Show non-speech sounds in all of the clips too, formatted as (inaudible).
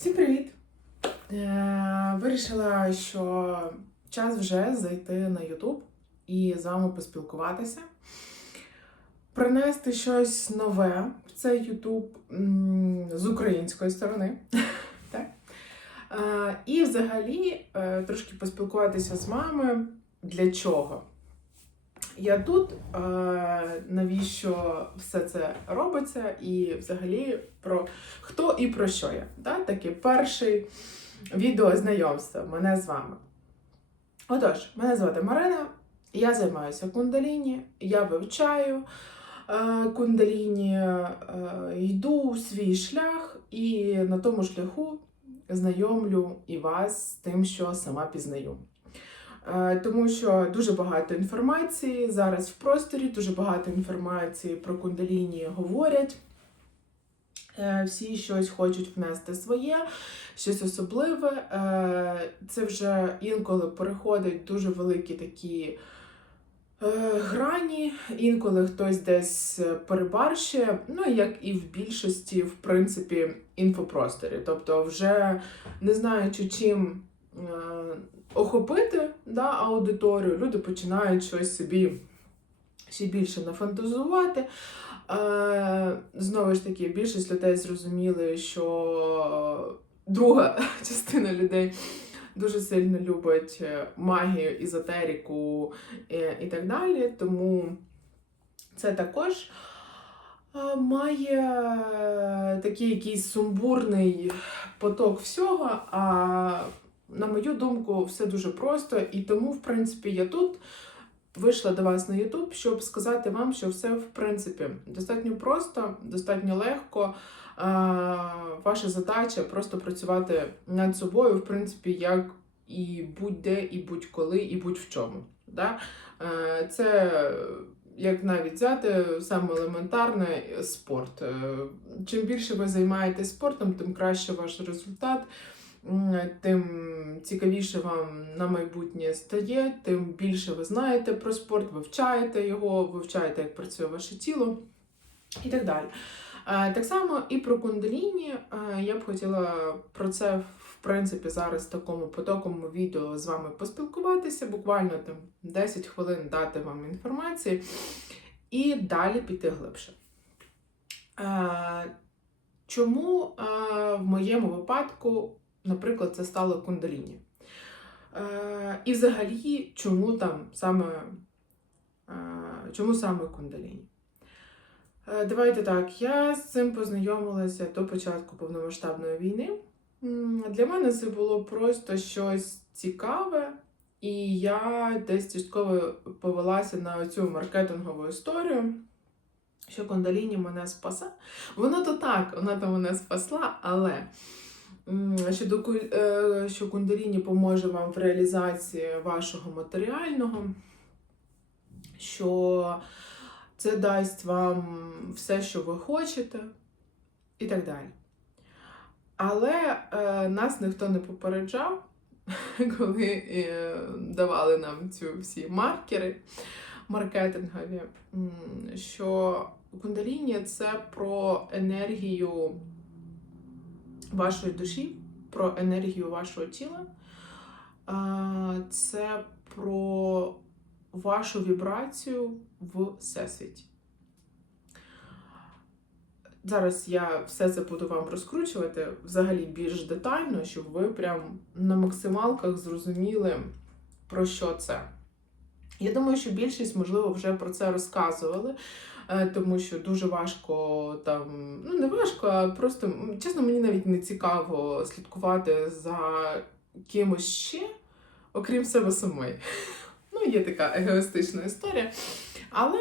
Всім привіт! Е, Вирішила, що час вже зайти на YouTube і з вами поспілкуватися, принести щось нове в цей YouTube з української сторони. (laughs) Е, І взагалі е, трошки поспілкуватися з вами для чого. Я тут, навіщо все це робиться, і взагалі про хто і про що я. Да? Таке перший відео знайомства мене з вами. Отож, мене звати Марина, я займаюся кундаліні, я вивчаю е, кундаліні, е, йду у свій шлях і на тому шляху знайомлю і вас з тим, що сама пізнаю. Е, Тому що дуже багато інформації зараз в просторі, дуже багато інформації про кундаліні говорять. Е, Всі щось хочуть внести своє, щось особливе. Е, Це вже інколи переходить дуже великі такі грані, інколи хтось десь перебарщує, ну як і в більшості, в принципі, інфопросторі. Тобто, вже не знаючи чим охопити да, аудиторію, люди починають щось собі ще більше нафантазувати. Е, знову ж таки, більшість людей зрозуміли, що друга (laughs) частина людей дуже сильно любить е, магію, езотерику е, і так далі. Тому це також е, має такий якийсь сумбурний поток всього. А на мою думку, все дуже просто, і тому, в принципі, я тут вийшла до вас на YouTube, щоб сказати вам, що все в принципі достатньо просто, достатньо легко. Ваша задача просто працювати над собою, в принципі, як і будь-де, і будь-коли, і будь-в чому. Да? Це як навіть взяти саме елементарне спорт. Е, Чим більше ви займаєтесь спортом, тим краще ваш результат. Тим цікавіше вам на майбутнє стає, тим більше ви знаєте про спорт, вивчаєте його, вивчаєте, як працює ваше тіло і так далі. Е, Так само і про кундаліні. Е, Я б хотіла про це, в принципі, зараз в такому потоковому відео з вами поспілкуватися, буквально там 10 хвилин дати вам інформації і далі піти глибше. Е, Чому в моєму випадку, наприклад, це стало кундаліні? Е, І взагалі, чому там саме, е, чому саме кундаліні? Е, Давайте так, я з цим познайомилася до початку повномасштабної війни. Для мене це було просто щось цікаве, і я десь частково повелася на цю маркетингову історію, що Кондаліні мене спасе. Воно то так, вона то мене спасла, але що, до, е, що Кундаліні поможе вам в реалізації вашого матеріального, що це дасть вам все, що ви хочете, і так далі. Але е, нас ніхто не попереджав, (laughs) коли е, давали нам ці всі маркери маркетингові, що кундаліні це про енергію вашої душі, про енергію вашого тіла, це про вашу вібрацію в всесвіті. Зараз я все це буду вам розкручувати взагалі більш детально, щоб ви прям на максималках зрозуміли, про що це. Я думаю, що більшість, можливо, вже про це розказували, тому що дуже важко там, ну не важко, а просто чесно, мені навіть не цікаво слідкувати за кимось ще, окрім себе самої. (laughs) Ну, є така егоїстична історія. Але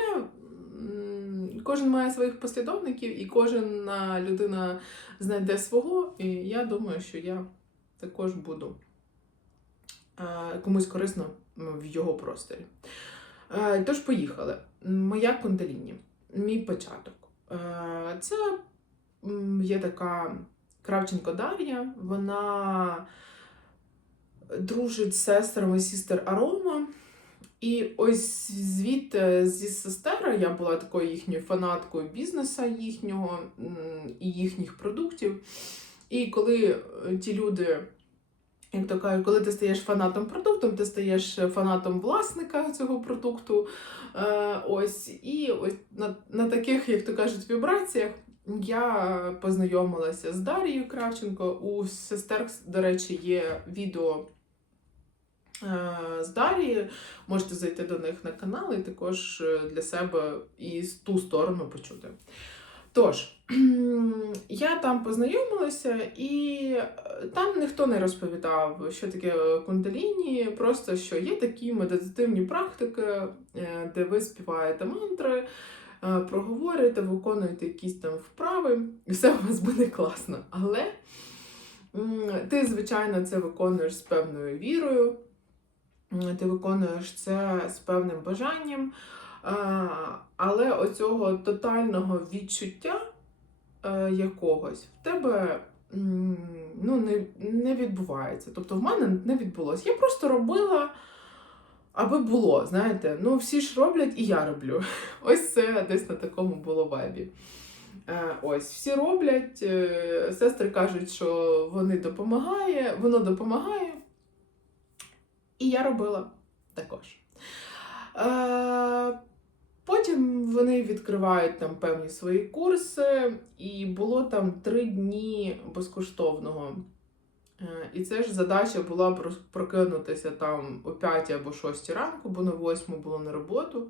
кожен має своїх послідовників, і кожна людина знайде свого. І я думаю, що я також буду е, комусь корисно в його просторі. Е, Тож поїхали. Моя кундаліні, мій початок. Е, Це є така Кравченко Дар'я. Вона дружить з сестрами сістер Арома. І ось звідти зі сестера я була такою їхньою фанаткою бізнесу їхнього і їхніх продуктів. І коли е, ті люди, як то кажуть, коли ти стаєш фанатом продукту, ти стаєш фанатом власника цього продукту. Е, ось, і ось на, на таких, як то кажуть, вібраціях я познайомилася з Дарією Кравченко. У сестер, до речі, є відео е, з Дарією. Можете зайти до них на канал і також для себе і з ту сторону почути. Тож, (clears throat) я там познайомилася, і е, там ніхто не розповідав, що таке кундаліні, просто що є такі медитативні практики, е, де ви співаєте мантри, е, проговорюєте, виконуєте якісь там вправи, і все у вас буде класно. Але ти, звичайно, це виконуєш з певною вірою, ти виконуєш це з певним бажанням. Але оцього тотального відчуття е, якогось в тебе ну, не, не відбувається. Тобто в мене не відбулося. Я просто робила, аби було. Знаєте, ну всі ж роблять, і я роблю. (laughs) Ось це десь на такому було вайбі. Е, Ось, всі роблять, е, сестри кажуть, що вони допомагає, воно допомагає. І я робила також. Е, Потім вони відкривають там певні свої курси, і було там три дні безкоштовного. Е, І це ж задача була прокинутися там о 5 або 6 ранку, бо на 8 було на роботу.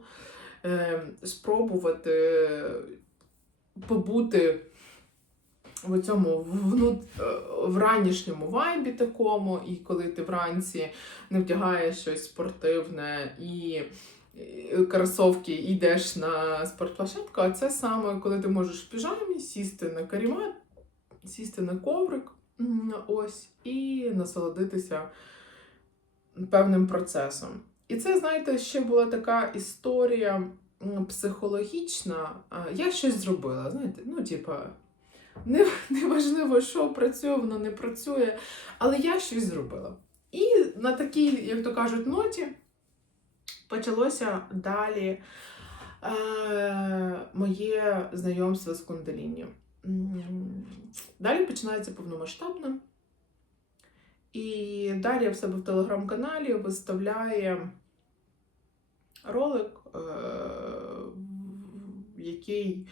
Е, Спробувати побути в цьому вну- е, в ранішньому вайбі такому, і коли ти вранці не вдягаєш щось спортивне і кросовки і йдеш на спортплощадку, а це саме, коли ти можеш в піжамі сісти на карімат, сісти на коврик, ось, і насолодитися певним процесом. І це, знаєте, ще була така історія психологічна. Я щось зробила, знаєте, ну, типа, не, (laughs) неважливо, що працює, воно не працює, але я щось зробила. І на такій, як то кажуть, ноті почалося далі е, моє знайомство з кундаліні. Далі починається повномасштабне. І Дар'я в себе в телеграм-каналі виставляє ролик, е, який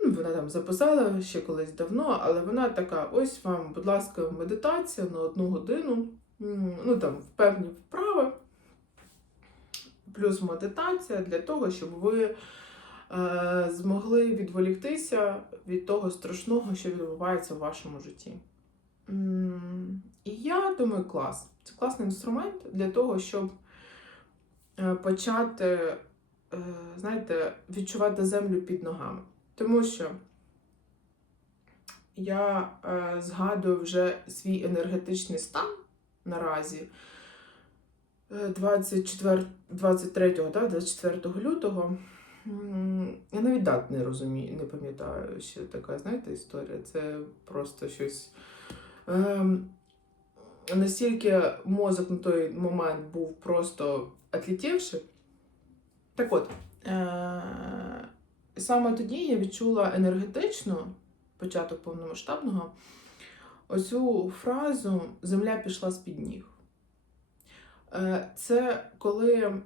ну, вона там записала ще колись давно, але вона така: ось вам, будь ласка, медитація на одну годину. Ну там в певні вправи плюс медитація для того, щоб ви е, змогли відволіктися від того страшного, що відбувається в вашому житті. І я думаю, клас. Це класний інструмент для того, щоб е, почати, е, знаєте, відчувати землю під ногами. Тому що я згадую вже свій енергетичний стан наразі. Е, 24, 23, да, 24 лютого. Я навіть дат не розумію, не пам'ятаю, що така, знаєте, історія. Це просто щось. Ем, настільки мозок на той момент був просто отлетівши. Так от, е- саме тоді я відчула енергетично початок повномасштабного оцю фразу Земля пішла з-під ніг. Е, Це коли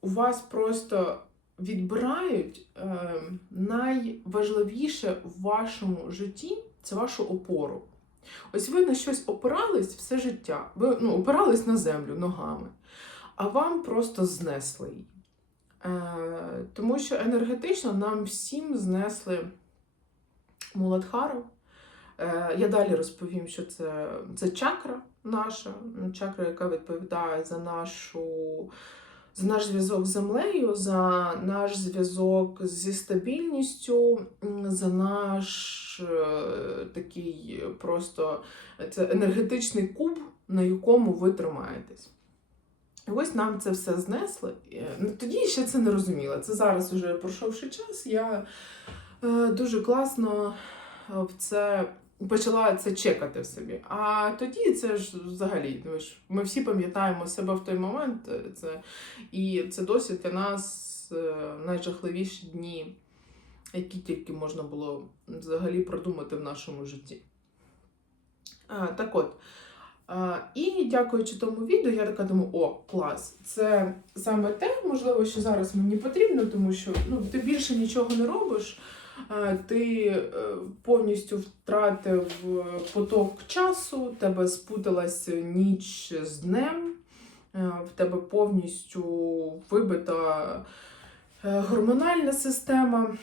у вас просто відбирають е, найважливіше в вашому житті це вашу опору. Ось ви на щось опирались все життя. Ви ну, опирались на землю ногами, а вам просто знесли її. Е, тому що енергетично нам всім знесли Муладхару. Е, я далі розповім, що це, це чакра наша, чакра, яка відповідає за нашу. За наш зв'язок з землею, за наш зв'язок зі стабільністю, за наш е, такий просто це енергетичний куб, на якому ви тримаєтесь. І ось нам це все знесли. Е, ну, Тоді ще це не розуміла. Це зараз, уже пройшовши час, я дуже класно в це почала це чекати в собі. А тоді це ж взагалі, ну, ми всі пам'ятаємо себе в той момент. е, Це, і це досі для нас е, найжахливіші дні, які тільки можна було взагалі продумати в нашому житті. А, так от. А, і дякуючи тому відео, я така думаю, о, клас! Це саме те, можливо, що зараз мені потрібно, тому що ну, ти більше нічого не робиш. А, Ти е, повністю втратив е, поток часу, тебе спуталась ніч з днем, е, в тебе повністю вибита е, гормональна система, е,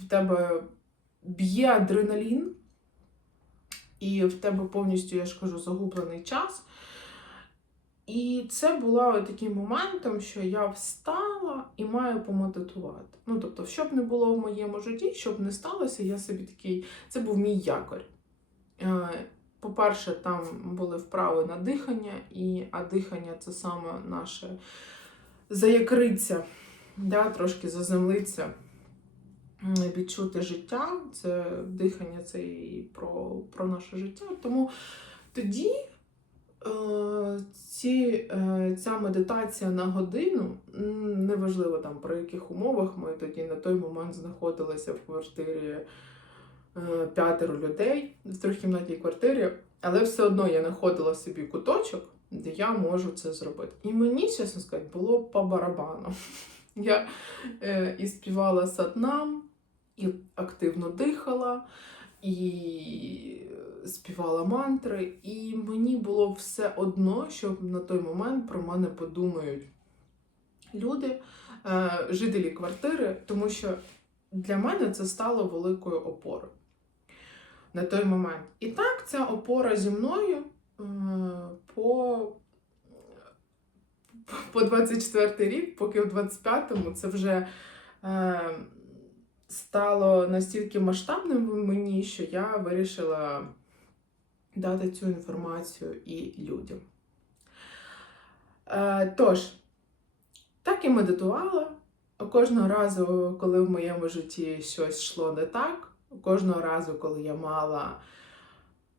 в тебе б'є адреналін, і в тебе повністю, я ж кажу, загублений час. І це було таким моментом, що я встала і маю помедитувати. Ну, тобто, що б не було в моєму житті, що б не сталося, я собі такий, це був мій якорь. Е, По-перше, там були вправи на дихання, і, а дихання це саме наше заякриться, да, трошки заземлитися, м, відчути життя. Це дихання, це і про, про наше життя. Тому тоді ці, е, ця медитація на годину, неважливо там про яких умовах ми тоді на той момент знаходилися в квартирі е, п'ятеро людей в трьохкімнатній квартирі, але все одно я знаходила собі куточок, де я можу це зробити. І мені, чесно сказати, було по барабану. (laughs) Я е, і співала саднам, і активно дихала, і співала мантри, і мені було все одно, що на той момент про мене подумають люди, е, жителі квартири, тому що для мене це стало великою опорою на той момент. І так, ця опора зі мною е, по, по 24 рік, поки в 25-му це вже е, стало настільки масштабним в мені, що я вирішила дати цю інформацію і людям. Е, тож, так і медитувала. Кожного разу, коли в моєму житті щось йшло не так, кожного разу, коли я мала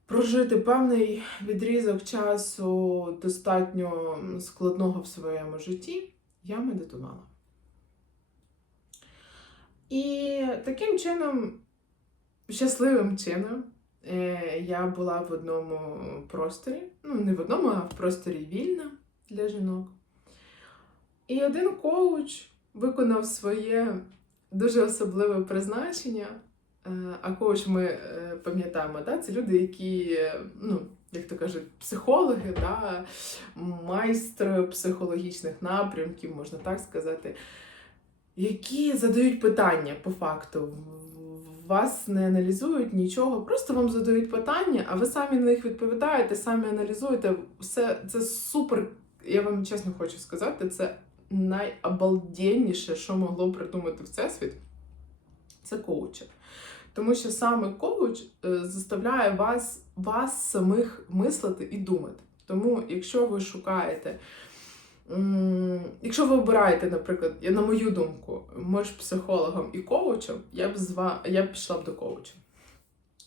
прожити певний відрізок часу достатньо складного в своєму житті, я медитувала. І таким чином, щасливим чином, е, я була в одному просторі, ну не в одному, а в просторі вільна для жінок. І один коуч виконав своє дуже особливе призначення. Е, А коуч ми е, пам'ятаємо, да? це люди, які, ну, як то кажуть, психологи, да? майстри психологічних напрямків, можна так сказати, які задають питання по факту. Вас не аналізують нічого, просто вам задають питання, а ви самі на них відповідаєте, самі аналізуєте. Все це супер. Я вам чесно хочу сказати, це найобалденніше, що могло придумати Всесвіт, це коучер. Тому що саме коуч е, заставляє вас, вас самих мислити і думати. Тому, якщо ви шукаєте, якщо ви обираєте, наприклад, я- на мою думку, між психологом і коучем, я б зва, я б пішла б до коуча.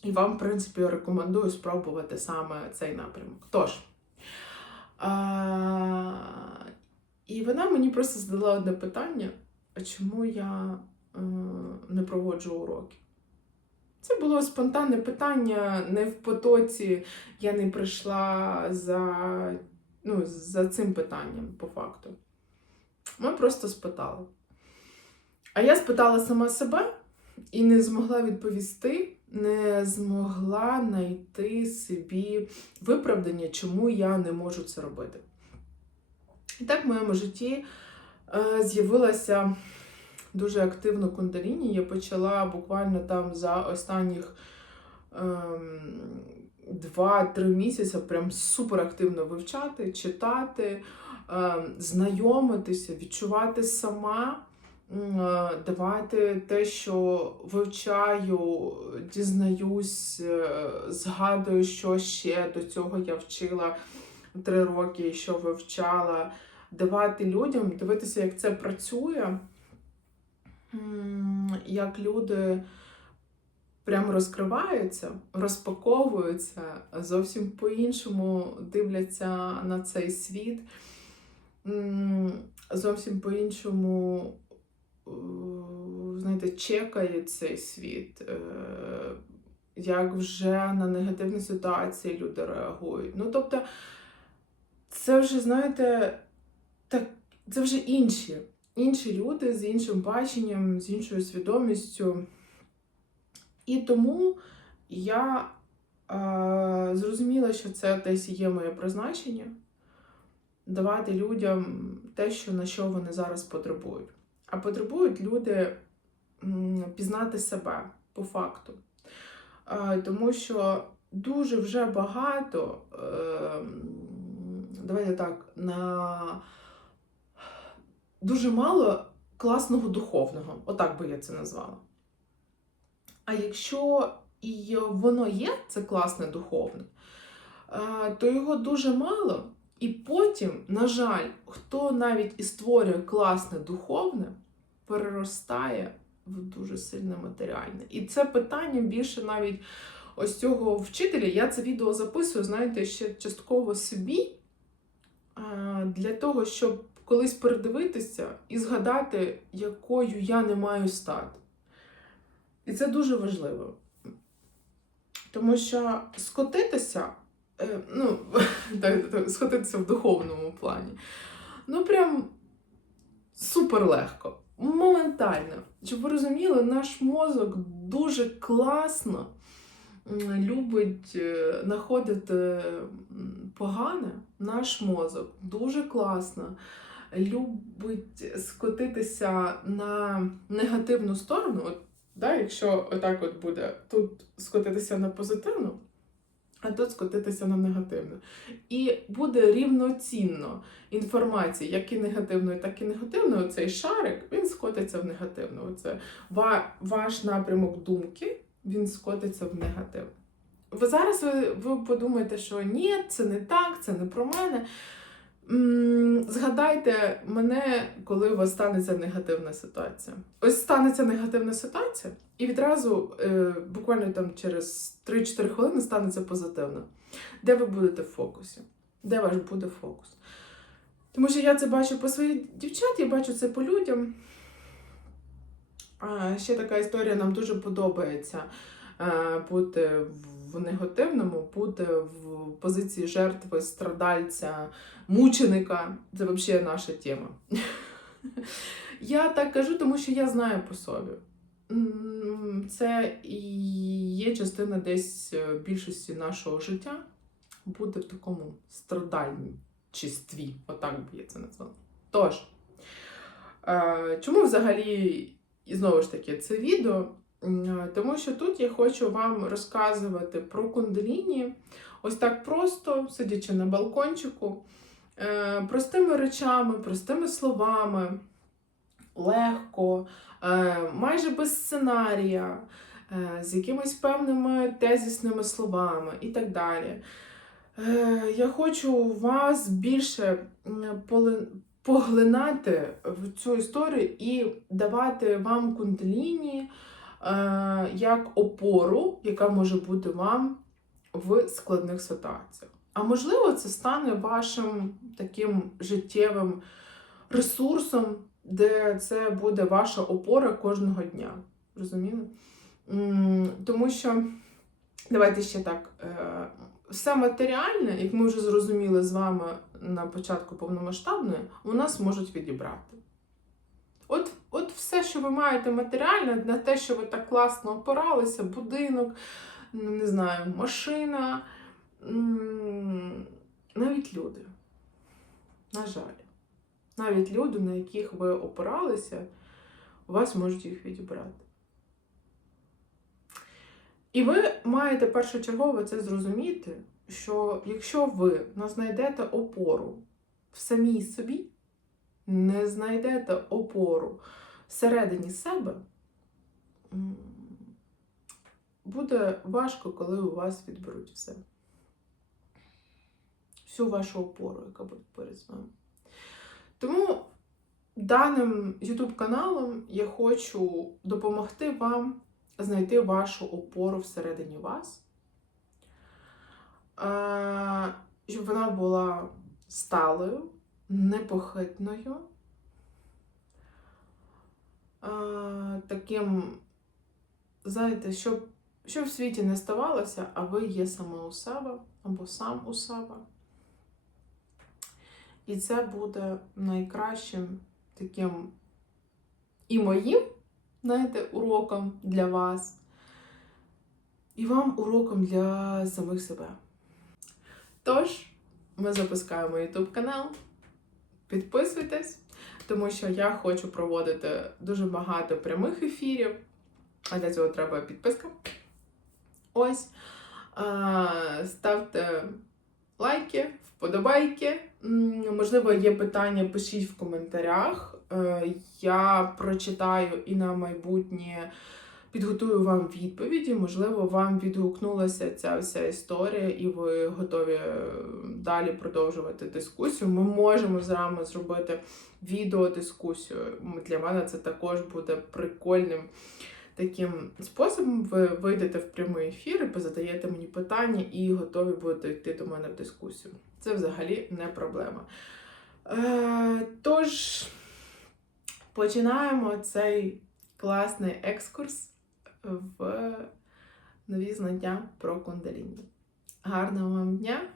І вам, в принципі, рекомендую спробувати саме цей напрямок. Тож. А, і вона мені просто задала одне питання: а чому я е, не проводжу уроки? Це було спонтанне питання, не в потоці. Я не прийшла за, ну, за цим питанням, по факту. Ми просто спитали. А я спитала сама себе і не змогла відповісти, не змогла знайти собі виправдання, чому я не можу це робити. І так в моєму житті е, з'явилася дуже активно кундаліні. Я почала буквально там за останніх ем, 2-3 місяці прям супер активно вивчати, читати, ем, знайомитися, відчувати сама. е, Давати те, що вивчаю, дізнаюсь, е, згадую, що ще до цього я вчила три роки, що вивчала, давати людям, дивитися, як це працює, як люди прямо розкриваються, розпаковуються, зовсім по-іншому дивляться на цей світ, зовсім по-іншому, е, знаєте, чекають цей світ. е, як вже на негативні ситуації люди реагують. Ну, тобто, це вже, знаєте, так, це вже інші. Інші люди з іншим баченням, з іншою свідомістю. І тому я е, зрозуміла, що це десь є моє призначення давати людям те, що, на що вони зараз потребують. А потребують люди пізнати себе по факту. Е, тому що дуже вже багато, е, давайте так, на дуже мало класного духовного, отак би я це назвала. А якщо і воно є, це класне духовне, е, то його дуже мало. І потім, на жаль, хто навіть і створює класне духовне, переростає в дуже сильне матеріальне. І це питання більше навіть ось цього вчителя. Я це відео записую, знаєте, ще частково собі, е, для того, щоб колись передивитися і згадати, якою я не маю стати. І це дуже важливо. Тому що скотитися, е, ну, (laughs) так, в духовному плані, ну прям супер легко, моментально. Щоб ви розуміли, наш мозок дуже класно любить е, знаходити погане. Наш мозок дуже класно любить скотитися на негативну сторону. От, да, якщо отак от буде тут скотитися на позитивну, а тут скотитися на негативну. І буде рівноцінно інформації, як і негативної, так і негативної. Оцей шарик він скотиться в негативну. Оце ваш напрямок думки він скотиться в негатив. Ви зараз ви, ви подумаєте, що ні, це не так, це не про мене. Згадайте мене, коли у вас станеться негативна ситуація. Ось станеться негативна ситуація, і відразу, е, буквально там через 3-4 хвилини, станеться позитивна. Де ви будете в фокусі? Де ваш буде фокус? Тому що я це бачу по своїх дівчат, я бачу це по людям. Ще така історія нам дуже подобається е, бути в негативному, бути в позиції жертви, страдальця, мученика. Це взагалі наша тема. (laughs) Я так кажу, тому що я знаю по собі. Це є частина десь е, більшості нашого життя бути в такому страдальничестві, отак би я це назвала. Тож, е, чому взагалі, і знову ж таки, це відео? Тому що тут я хочу вам розказувати про кундаліні, ось так просто, сидячи на балкончику, е, простими речами, простими словами, легко, е, майже без сценарія, е, з якимись певними тезісними словами і так далі. Е, Я хочу вас більше поглинати в цю історію і давати вам кундаліні е, як опору, яка може бути вам в складних ситуаціях. А можливо, це стане вашим таким життєвим ресурсом, де це буде ваша опора кожного дня. Розуміли? Тому що, давайте ще так, е, все матеріальне, як ми вже зрозуміли з вами на початку повномасштабної, у нас можуть відібрати. От, от все, що ви маєте матеріальне, на те, що ви так класно опиралися, будинок, ну, не знаю, машина, навіть люди. На жаль, навіть люди, на яких ви опиралися, у вас можуть їх відібрати. І ви маєте першочергово це зрозуміти, що якщо ви не знайдете опору в самій собі, не знайдете опору всередині себе, буде важко, коли у вас відберуть все. Всю вашу опору, яка буде перед вами. Тому даним YouTube каналом я хочу допомогти вам знайти вашу опору всередині вас, щоб вона була сталою, непохитною, таким, знаєте, щоб що в світі не ставалося, а ви є сама у себе або сам у себе. І це буде найкращим таким і моїм, знаєте, уроком для вас, і вам уроком для самих себе. Тож, ми запускаємо YouTube канал. Підписуйтесь, тому що я хочу проводити дуже багато прямих ефірів, а для цього треба підписка. Ось. Ставте лайки, вподобайки. Можливо, є питання, пишіть в коментарях. Е, Я прочитаю і на майбутнє підготую вам відповіді. Можливо, вам відгукнулася ця вся історія, і ви готові е, далі продовжувати дискусію. Ми можемо з вами зробити відеодискусію. Для мене це також буде прикольним таким способом. Ви вийдете в прямий ефір позадаєте мені питання і готові будете йти до мене в дискусію. Це взагалі не проблема. Е, тож, починаємо цей класний екскурс в нові знання про кундаліні. Гарного вам дня!